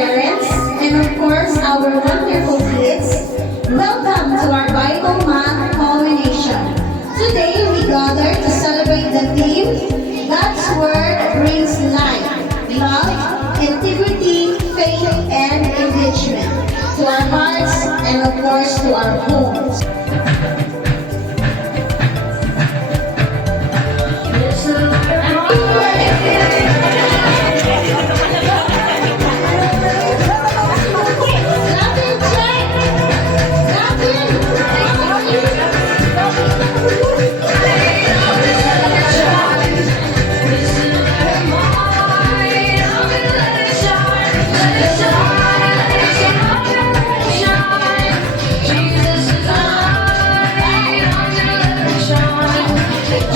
parents, and of course our wonderful kids, welcome to our Bible Month culmination. Today we gather to celebrate the theme, God's Word brings life, love, integrity, faith, and engagement to our hearts and of course to our homes.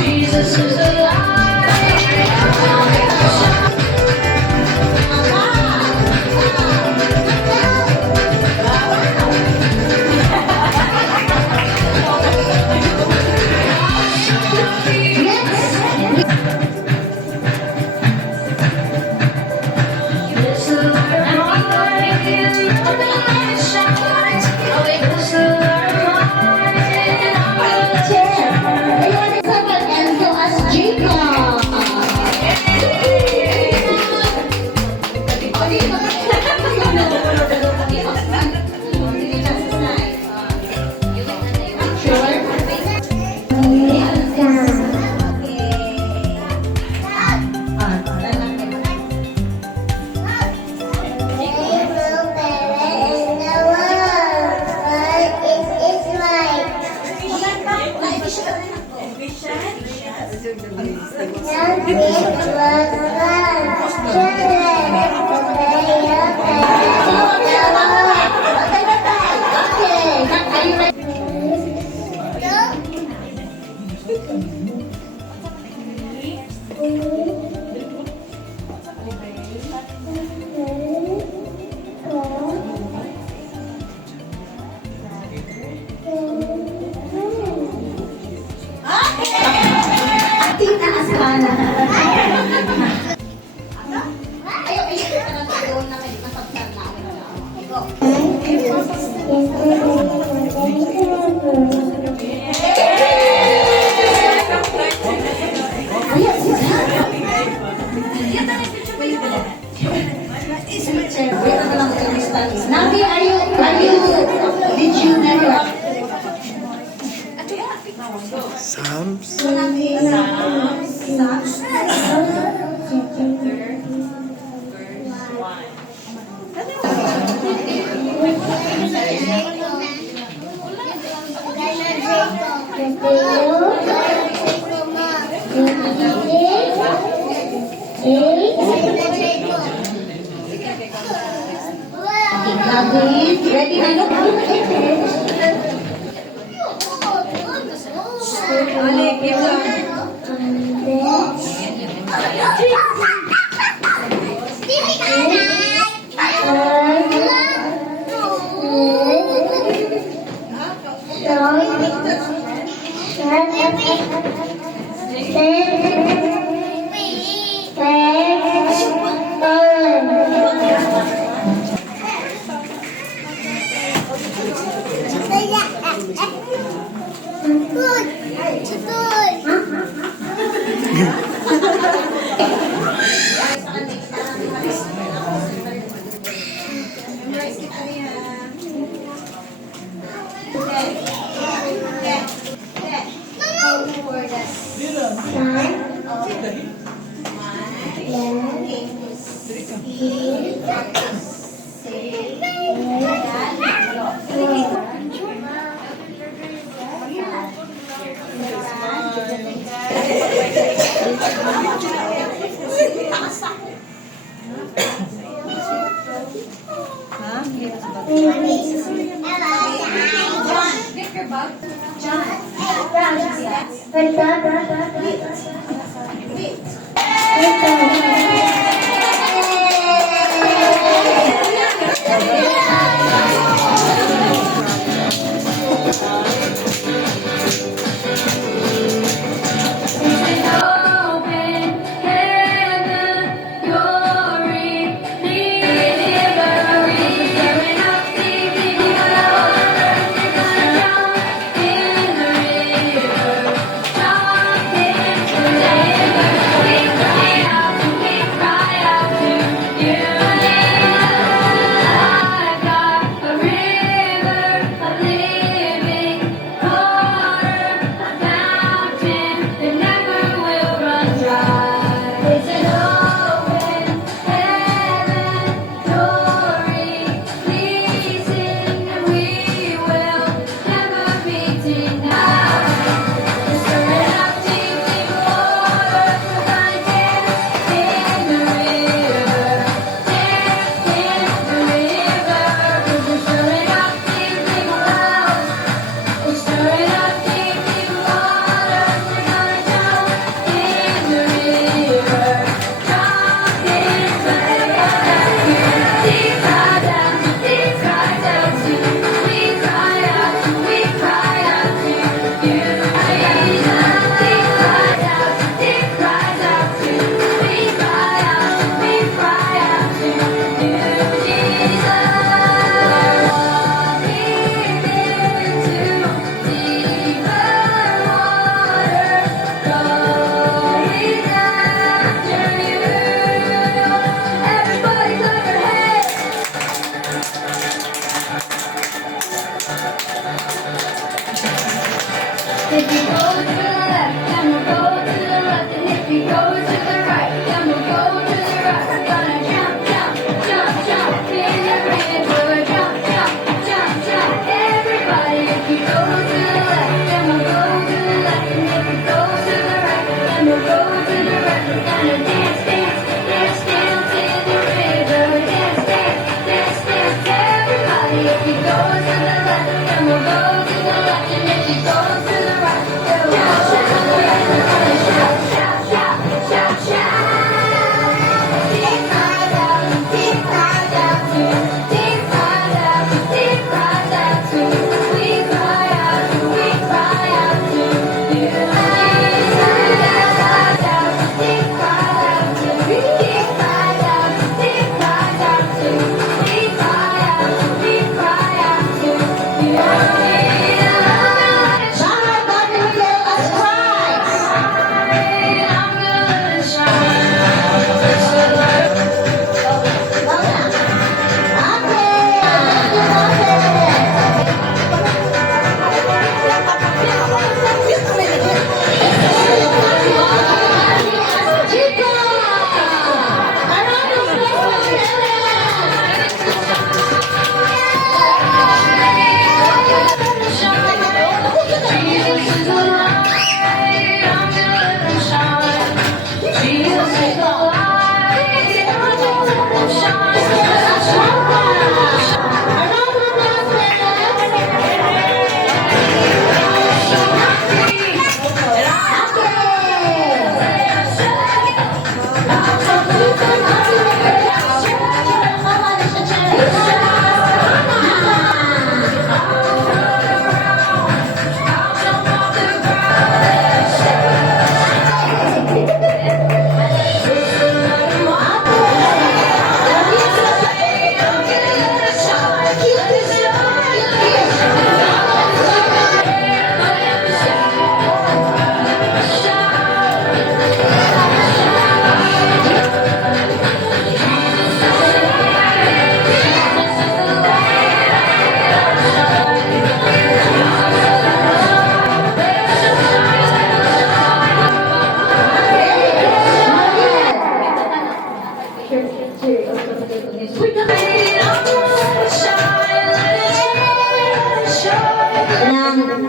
Jesus is Nabi, did you never? Psalms. Ready na open heaven, glory, deliver.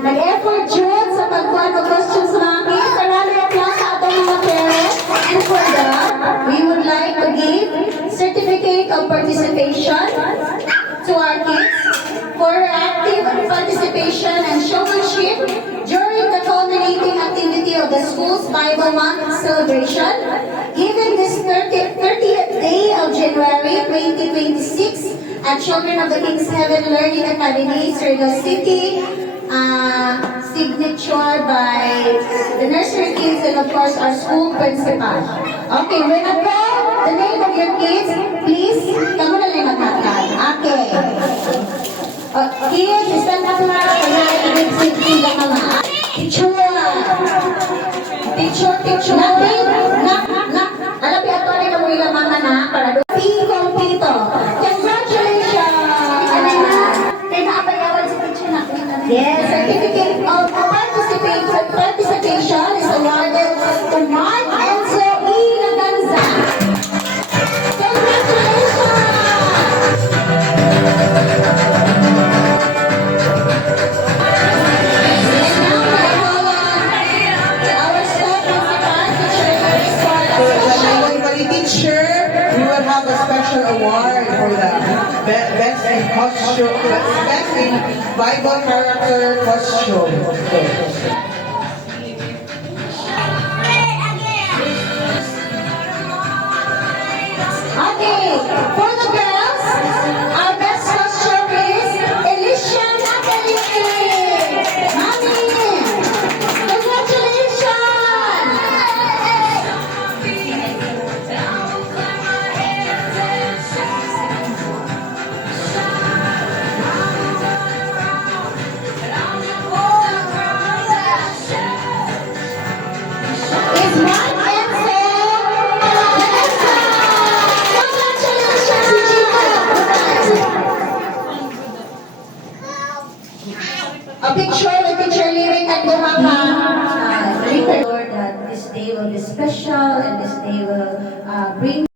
Nag-effort Jud sa pagkuha ng questions sa mga kids. Marami ang class sa atong mga parents. And for that, we would like to give certificate of participation to our kids for active participation and showmanship during the culminating activity of the school's Bible Month celebration, given this 30th day of January 2026 at Children of the King's Heaven Learning Academy, Surigao City, signature by the nursery kids and of course our school principal. Okay, when I call the name of your kids, please, kamu na lang magkakal. Okay. Kids, stand up na kaya i-exit lang mga. Picture. Picture. Alam ato rin mo ilang mga na para doon. Completo. Congratulations! Kaya nakabayawan si teacher na. Yes, certificate of participation is awarded to Mark Enzo E. Laganza. Congratulations! And now I call on our staff principal, Teacher Iris, for a special Everybody teacher, we will have a special award for the best in costume, best in Bible character costume. Okay, for the girls, our best costume is Alicia Natalie. Mommy, congratulations! Is Mark Enzo Laganza. Congratulations, Chico! A picture with picture lyric at Buhaka. Lord, that this day will be special and this day will bring